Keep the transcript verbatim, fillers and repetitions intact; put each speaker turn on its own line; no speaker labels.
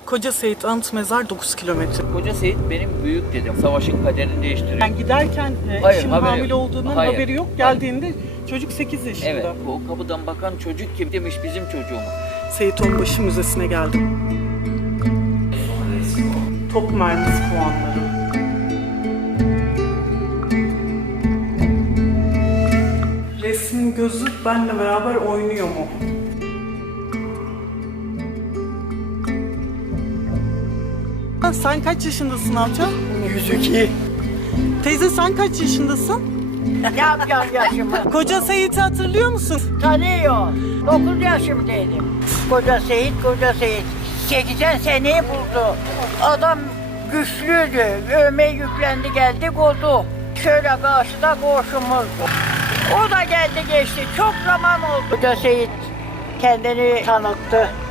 Koca Seyit Anıt Mezar dokuz kilometre.
Koca Seyit benim büyük dedim. Savaşın kaderini değiştiriyor.
Yani giderken e,
Hayır,
eşinin
haberi
hamile
yok.
olduğundan
Hayır.
haberi yok. Geldiğinde çocuk sekiz yaşında.
Evet, o kapıdan bakan çocuk kim demiş, bizim çocuğumuz.
Seyit Onbaşı Müzesi'ne geldim. Top mermisi puanları. Resmin gözü benle beraber oynuyor mu? Sen kaç yaşındasın amca?
yüz iki.
Teyze sen kaç yaşındasın?
Ne yapacağım yaşımı?
Koca Seyit'i hatırlıyor musun?
Tanıyor. dokuz yaşımdaydım. Koca Seyit, Koca Seyit. seksen seneyi buldu. Adam güçlüydü. Övme yüklendi geldi oldu. Şöyle karşıda koşumuzdu. O da geldi geçti. Çok zaman oldu. Koca Seyit kendini tanıttı.